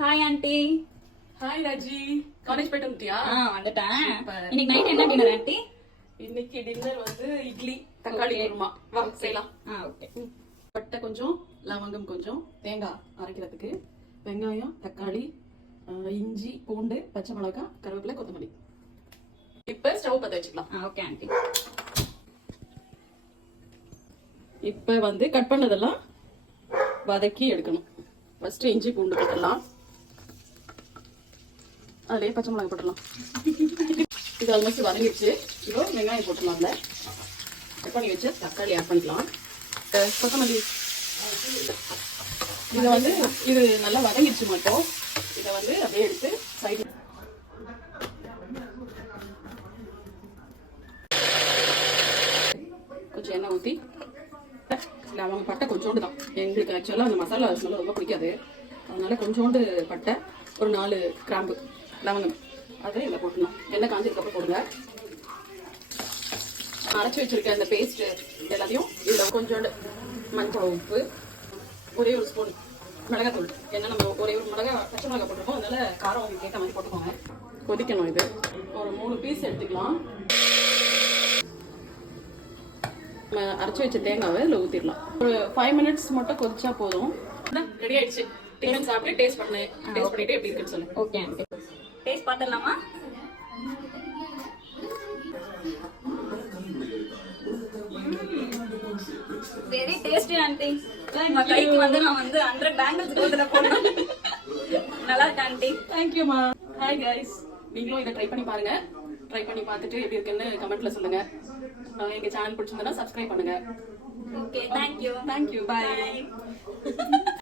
Hi aunty. Hi Raji, college போயிட்டு வந்துட்டியா? வந்துட்டேன். இன்னைக்கு நைட் என்ன டின்னர் ஆண்டி? இன்னைக்கு டின்னர் வந்து இட்லி தக்காளி குருமா. வா செய்யலாம். ஓகே. பட்டை கொஞ்சம், லவங்கம் கொஞ்சம், தேங்காய் அரைக்கிறதுக்கு, வெங்காயம், தக்காளி, இஞ்சி, பூண்டு, பச்சை மிளகாய், கருவேப்பிலை, கொத்தமல்லி. இப்ப ஸ்டவ் பத்த வச்சுக்கலாம். Okay aunty. இப்ப வந்து கட் பண்ணதெல்லாம் வதக்கி எடுக்கணும். ஃபர்ஸ்ட் இஞ்சி பூண்டு போட்டுடலாம். அதுலயே பச்சை மிளகாய் போட்டுடலாம். இது ஆல்மோஸ்ட் வதங்கிடுச்சு. இப்போ வெங்காயம் போட்டுடலாம்ல. கட் பண்ணி வச்சு தக்காளி ஆட் பண்ணிக்கலாம். கொத்தமல்லி. இதை வந்து இது நல்லா வதங்கிடுச்சு மட்டும். இதை வந்து அப்படியே எடுத்து சைடு கொஞ்சம் எண்ணெய் ஊற்றி அவங்க பட்டை கொஞ்சோண்டு தான். எங்களுக்கு ஆக்சுவலாக அந்த மசாலா ஸ்மெல் ரொம்ப பிடிக்காது. அதனால கொஞ்சோண்டு பட்டை, ஒரு 4 கிராம்பு, லவங்கம் அதை இதில் போட்டுடலாம். எண்ணெய் காஞ்சதுக்கப்புறம் போடுங்க. அரைச்சி வச்சிருக்க அந்த பேஸ்ட் எல்லாத்தையும் இதில் கொஞ்சோண்டு மஞ்சள், உப்பு, ஒரே ஒரு ஸ்பூன் மிளகாத்தூள். ஏன்னா நம்ம ஒரே ஒரு பச்சை மிளகாய் போட்டிருக்கோம். அதனால காரம் உங்களுக்கு ஏற்ற மாதிரி போட்டுக்கோங்க. கொதிக்கணும். இது ஒரு 3 பீஸ் எடுத்துக்கலாம். அரைச்சி வச்ச தேங்காவை இதில் ஊற்றிடலாம். ஒரு 5 மினிட்ஸ் மட்டும் கொதிச்சா போதும். ரெடி ஆயிடுச்சு. டிஃபன் சாப்பிட்டு டேஸ்ட் பண்ணிட்டு எப்படி இருக்குன்னு சொல்லு. Okay aunty. டேஸ்ட் பார்த்துடலாமா? Very tasty aunty. நம்ம கைக்கு வந்து நான் வந்து 100 பேங்கிள்ஸ் கோல்ட்ல போடுறேன். நல்லா இருக்கு ஆண்டி. தேங்க்யூமா. ஹாய் கைஸ், நீங்களும் இதை ட்ரை பண்ணி பாருங்க. ட்ரை பண்ணி பார்த்துட்டு எப்படி இருக்குன்னு கமெண்ட்ல சொல்லுங்க. எங்க சேனல் பிடிச்சிருந்தா சப்ஸ்கிரைப் பண்ணுங்க. Okay, thank you. தேங்க்யூ, பாய்.